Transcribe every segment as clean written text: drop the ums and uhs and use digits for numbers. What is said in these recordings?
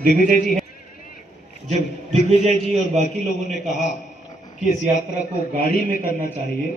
दिग्विजय जी हैं। जब दिग्विजय जी और बाकी लोगों ने कहा कि इस यात्रा को गाड़ी में करना चाहिए,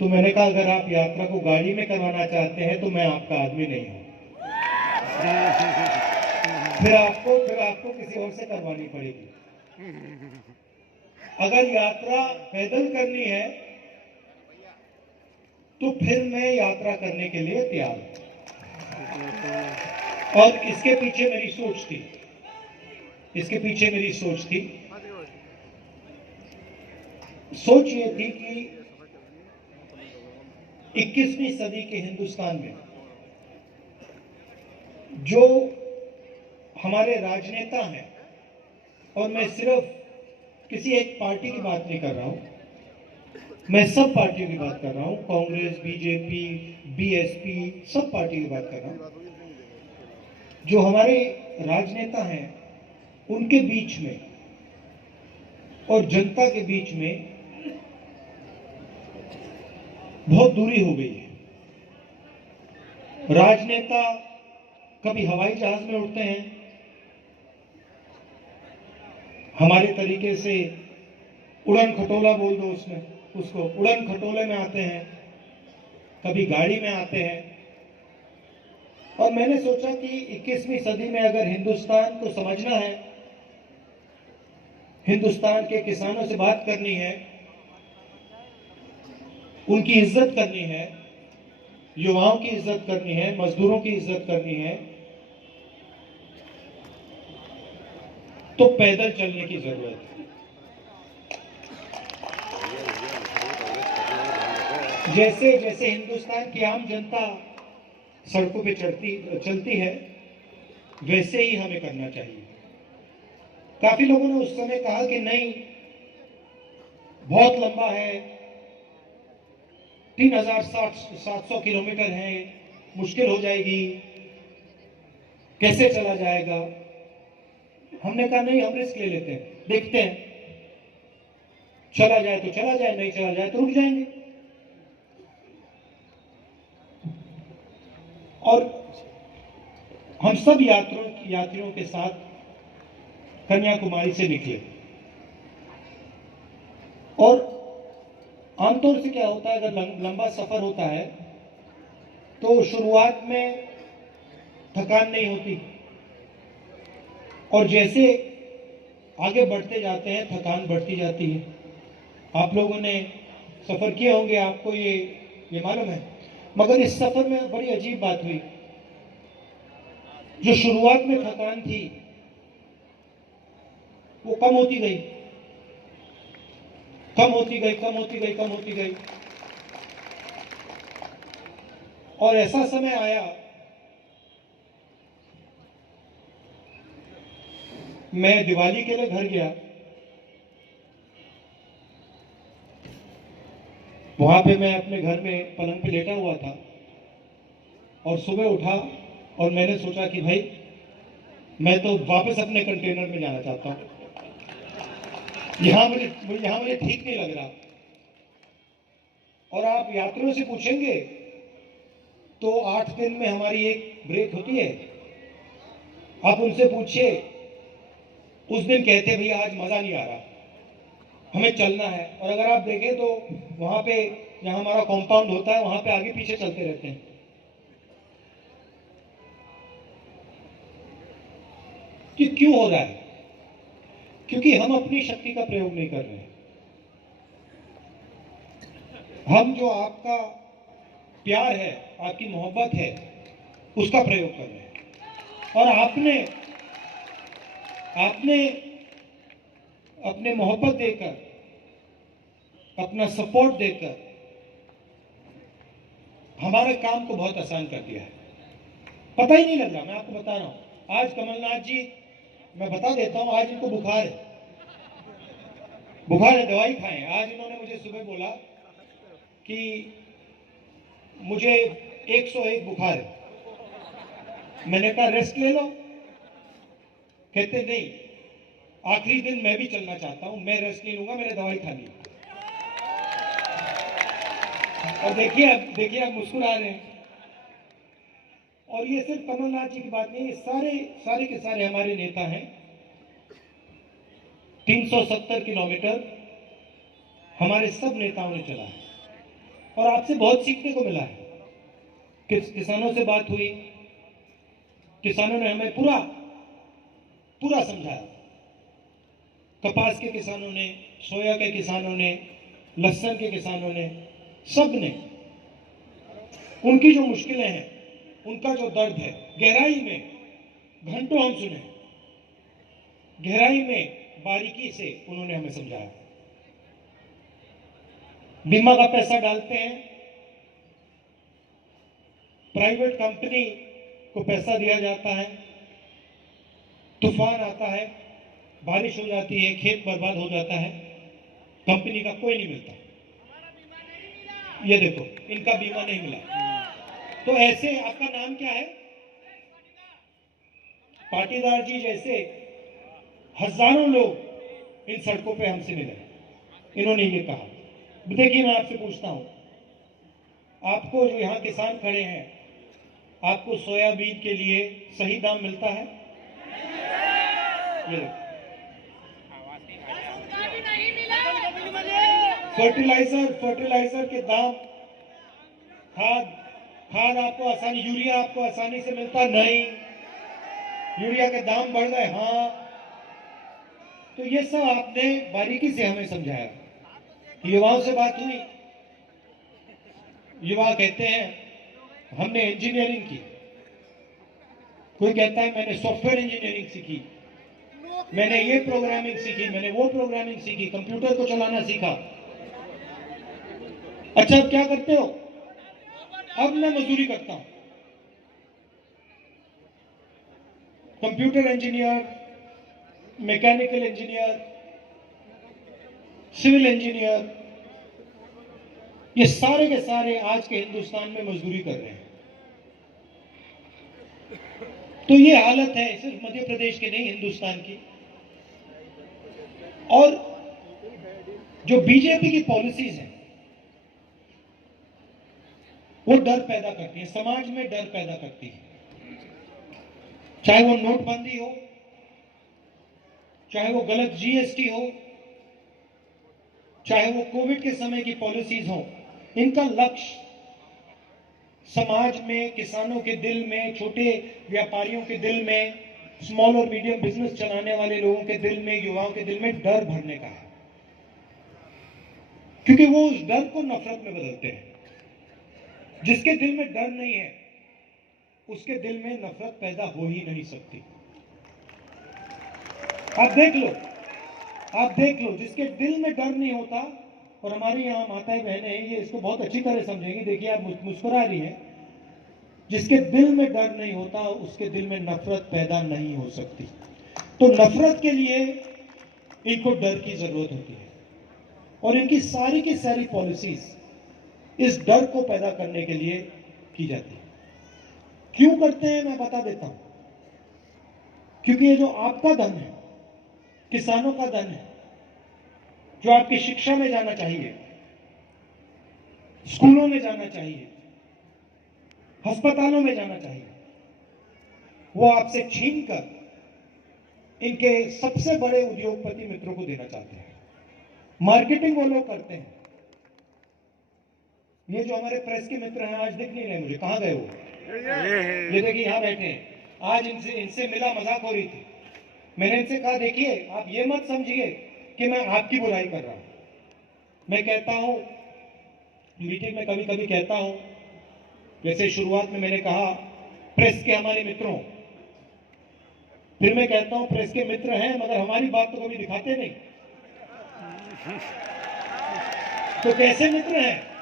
तो मैंने कहा अगर आप यात्रा को गाड़ी में करवाना चाहते हैं तो मैं आपका आदमी नहीं हूं। फिर आपको किसी और से करवानी पड़ेगी। अगर यात्रा पैदल करनी है तो फिर मैं यात्रा करने के लिए तैयार हूं। और इसके पीछे मेरी सोच थी, सोच ये थी कि 21वीं सदी के हिंदुस्तान में जो हमारे राजनेता हैं, और मैं सिर्फ किसी एक पार्टी की बात नहीं कर रहा हूं, मैं सब पार्टियों की बात कर रहा हूं, कांग्रेस, बीजेपी, बीएसपी, सब पार्टी की बात कर रहा हूं। जो हमारे राजनेता हैं उनके बीच में और जनता के बीच में बहुत दूरी हो गई है। राजनेता कभी हवाई जहाज में उड़ते हैं, हमारे तरीके से उड़न खटोला बोल दो उसको उड़न खटोले में आते हैं, कभी गाड़ी में आते हैं। और मैंने सोचा कि 21वीं सदी में अगर हिंदुस्तान को समझना है, हिंदुस्तान के किसानों से बात करनी है, उनकी इज्जत करनी है, युवाओं की इज्जत करनी है, मजदूरों की इज्जत करनी है, तो पैदल चलने की जरूरत है। जैसे जैसे हिंदुस्तान की आम जनता सड़कों पे चलती है, वैसे ही हमें करना चाहिए। काफी लोगों ने उस समय कहा कि नहीं, बहुत लंबा है, 3700 किलोमीटर है, मुश्किल हो जाएगी, कैसे चला जाएगा। हमने कहा नहीं, हम रिस्क ले लेते हैं, देखते हैं, चला जाए तो चला जाए, नहीं चला जाए तो रुक जाएंगे। और हम सब यात्रियों के साथ कन्याकुमारी से निकले। और आमतौर से क्या होता है, अगर लंबा सफर होता है तो शुरुआत में थकान नहीं होती, और जैसे आगे बढ़ते जाते हैं थकान बढ़ती जाती है। आप लोगों ने सफर किए होंगे, आपको ये मालूम है। मगर इस सफर में बड़ी अजीब बात हुई। जो शुरुआत में थकान थी वो कम होती गई, कम होती गई, कम होती गई, कम होती गई। और ऐसा समय आया, मैं दिवाली के लिए घर गया। वहां पे मैं अपने घर में पलंग पे लेटा हुआ था, और सुबह उठा और मैंने सोचा कि भाई मैं तो वापस अपने कंटेनर में जाना चाहता हूं। यहां मुझे ठीक नहीं लग रहा। और आप यात्रियों से पूछेंगे तो 8 दिन में हमारी एक ब्रेक होती है। आप उनसे पूछिए, उस दिन कहते भैया आज मजा नहीं आ रहा, हमें चलना है। और अगर आप देखें तो वहां पे जहां हमारा कॉम्पाउंड होता है वहां पे आगे पीछे चलते रहते हैं। कि क्यों हो रहा है? क्योंकि हम अपनी शक्ति का प्रयोग नहीं कर रहे हैं। हम जो आपका प्यार है, आपकी मोहब्बत है, उसका प्रयोग कर रहे हैं। और आपने अपने मोहब्बत देकर, अपना सपोर्ट देकर हमारे काम को बहुत आसान कर दिया है। पता ही नहीं लग रहा। मैं आपको बता रहा हूं, आज कमलनाथ जी, मैं बता देता हूं, आज इनको बुखार है, दवाई खाएं। आज इन्होंने मुझे सुबह बोला कि मुझे 101 बुखार है। मैंने कहा रेस्ट ले लो। कहते नहीं, आखिरी दिन मैं भी चलना चाहता हूं, मैं रेस्ट नहीं लूंगा, मैंने दवाई खा ली। और देखिए अब मुस्कुरा रहे हैं। और ये सिर्फ कमलनाथ जी की बात नहीं, ये सारे के सारे हमारे नेता हैं। 370 किलोमीटर हमारे सब नेताओं ने चला है और आपसे बहुत सीखने को मिला है। किसानों से बात हुई, किसानों ने हमें पूरा पूरा समझाया। कपास के किसानों ने, सोया के किसानों ने, लहसुन के किसानों ने, सब ने उनकी जो मुश्किलें हैं, उनका जो दर्द है, गहराई में घंटों हम सुने, गहराई में बारीकी से उन्होंने हमें समझाया। बीमा का पैसा डालते हैं, प्राइवेट कंपनी को पैसा दिया जाता है, तूफान आता है, बारिश हो जाती है, खेत बर्बाद हो जाता है, कंपनी का कोई नहीं मिलता। ये देखो, इनका बीमा नहीं मिला। तो ऐसे आपका नाम क्या है? पाटीदार जी जैसे हजारों लोग इन सड़कों पे हमसे मिले, इन्होंने ये कहा। देखिए, मैं आपसे पूछता हूं, आपको जो यहां किसान खड़े हैं, आपको सोयाबीन के लिए सही दाम मिलता है? ये फर्टिलाइजर के दाम, खाद आपको आसानी, यूरिया आपको आसानी से मिलता नहीं, यूरिया के दाम बढ़ गए। हाँ, तो ये सब आपने बारीकी से हमें समझाया। युवाओं से बात हुई, युवा कहते हैं हमने इंजीनियरिंग की, कोई कहता है मैंने सॉफ्टवेयर इंजीनियरिंग सीखी, मैंने ये प्रोग्रामिंग सीखी, मैंने वो प्रोग्रामिंग सीखी, कंप्यूटर को चलाना सीखा। अच्छा, अब क्या करते हो? अब मैं मजदूरी करता हूं, computer engineer, mechanical engineer, civil engineer, ये सारे के सारे आज के हिंदुस्तान में मजदूरी कर रहे हैं। तो ये हालत है सिर्फ मध्य प्रदेश की नहीं, हिंदुस्तान की। और जो बीजेपी की पॉलिसीज हैं, वो डर पैदा करती है, समाज में डर पैदा करती है। चाहे वो नोटबंदी हो, चाहे वो गलत जीएसटी हो, चाहे वो कोविड के समय की पॉलिसीज हो, इनका लक्ष्य समाज में, किसानों के दिल में, छोटे व्यापारियों के दिल में, स्मॉल और मीडियम बिजनेस चलाने वाले लोगों के दिल में, युवाओं के दिल में डर भरने का है। क्योंकि वो उस डर को नफरत में बदलते हैं। जिसके दिल में डर नहीं है, उसके दिल में नफरत पैदा हो ही नहीं सकती। आप देख लो, जिसके दिल में डर नहीं होता, और हमारी यहाँ माताएं बहनें हैं, ये इसको बहुत अच्छी तरह समझेंगी। देखिए, आप मुस्कुरा रही हैं। जिसके दिल में डर नहीं होता, उसके दिल में नफरत पैदा नहीं हो सकती। तो नफरत के लिए इनको डर की जरूरत होती है, और इनकी सारी की सारी पॉलिसीज इस डर को पैदा करने के लिए की जाती है। क्यों करते हैं, मैं बता देता हूं। क्योंकि ये जो आपका धन है, किसानों का धन है, जो आपकी शिक्षा में जाना चाहिए, स्कूलों में जाना चाहिए, अस्पतालों में जाना चाहिए, वो आपसे छीनकर इनके सबसे बड़े उद्योगपति मित्रों को देना चाहते हैं। मार्केटिंग वो लोग करते हैं। ये जो हमारे प्रेस के मित्र हैं, आज दिख नहीं रहे मुझे, कहां गए वो? ये देखिए, यहां बैठे हैं। आज इनसे मिला, मजाक हो रही थी। मैंने इनसे कहा, देखिए, आप ये मत समझिए कि मैं आपकी बुराई कर रहा हूं। मैं कहता हूं, मीटिंग में कभी कभी कहता हूं, जैसे शुरुआत में मैंने कहा प्रेस के हमारे मित्रों, फिर मैं कहता हूं प्रेस के मित्र हैं, मगर हमारी बात तो कभी दिखाते नहीं। तो कैसे मित्र हैं?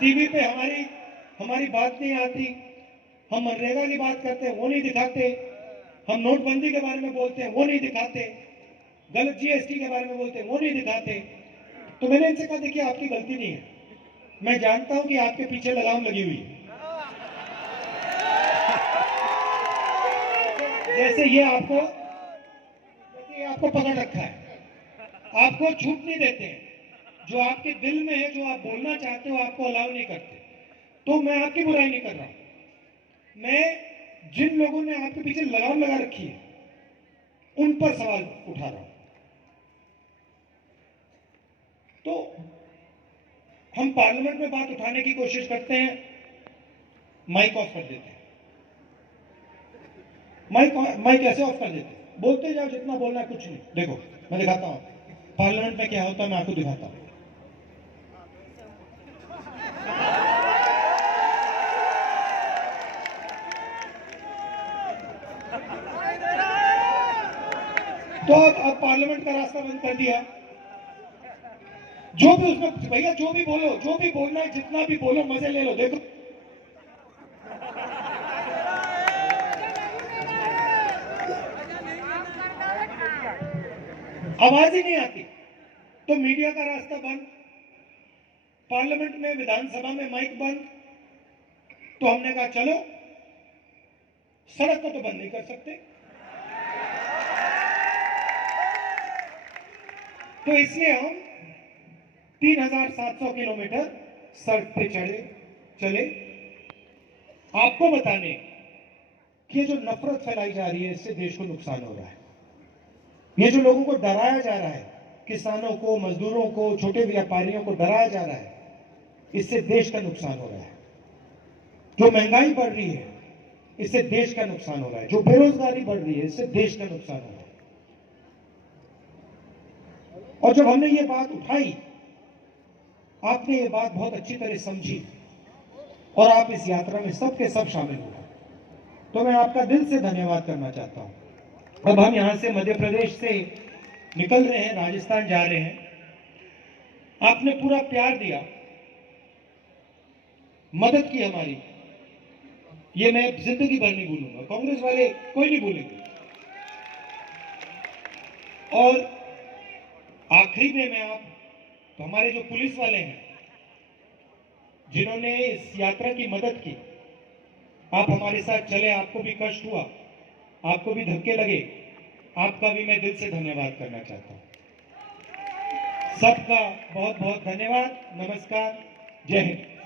टीवी पे हमारी बात नहीं आती, हम मनरेगा की बात करते हैं, वो नहीं दिखाते, हम नोटबंदी के बारे में बोलते हैं, वो नहीं दिखाते, गलत जीएसटी के बारे में बोलते हैं, वो नहीं दिखाते। तो मैंने इनसे कहा, देखिए, आपकी गलती नहीं है, मैं जानता हूं कि आपके पीछे लगाम लगी हुई है। जैसे ये आपको पकड़ रखा है, आपको छूट नहीं देते हैं। जो आपके दिल में है, जो आप बोलना चाहते हो, आपको अलाउ नहीं करते। तो मैं आपकी बुराई नहीं कर रहा हूं, मैं जिन लोगों ने आपके पीछे लगाम लगा रखी है उन पर सवाल उठा रहा हूं। तो हम पार्लियामेंट में बात उठाने की कोशिश करते हैं, माइक ऑफ कर देते हैं। माइक ऐसे ऑफ कर देते हैं, बोलते जाओ जितना बोलना है, कुछ नहीं। देखो मैं दिखाता हूं पार्लियामेंट में क्या होता है, मैं आपको दिखाता हूं। तो अब पार्लियामेंट का रास्ता बंद कर दिया। जो भी उसमें भैया जो भी बोलो, जो भी बोलना है, जितना भी बोलो, मजे ले लो। देखो आवाज ही नहीं आती, तो मीडिया का रास्ता बंद, पार्लियामेंट में, विधानसभा में माइक बंद। तो हमने कहा चलो सड़क को तो बंद नहीं कर सकते, तो इसलिए हम 3700 किलोमीटर सड़क पे चले आपको बताने कि ये जो नफरत फैलाई जा रही है इससे देश को नुकसान हो रहा है। ये जो लोगों को डराया जा रहा है, किसानों को, मजदूरों को, छोटे व्यापारियों को डराया जा रहा है, इससे देश का नुकसान हो रहा है। जो महंगाई बढ़ रही है इससे देश का नुकसान हो रहा है, जो बेरोजगारी बढ़ रही है इससे देश का नुकसान हो रहा है। और जब हमने ये बात उठाई, आपने ये बात बहुत अच्छी तरह समझी और आप इस यात्रा में सबके सब शामिल हुए, तो मैं आपका दिल से धन्यवाद करना चाहता हूं। अब हम यहां से मध्य प्रदेश से निकल रहे हैं, राजस्थान जा रहे हैं। आपने पूरा प्यार दिया, मदद की हमारी, ये मैं जिंदगी भर नहीं भूलूंगा। कांग्रेस वाले कोई नहीं भूलेंगे। और आखिरी में मैं आप तो हमारे जो पुलिस वाले हैं जिन्होंने इस यात्रा की मदद की, आप हमारे साथ चले, आपको भी कष्ट हुआ, आपको भी धक्के लगे, आपका भी मैं दिल से धन्यवाद करना चाहता हूं। सबका बहुत बहुत धन्यवाद। नमस्कार, जय हिंद।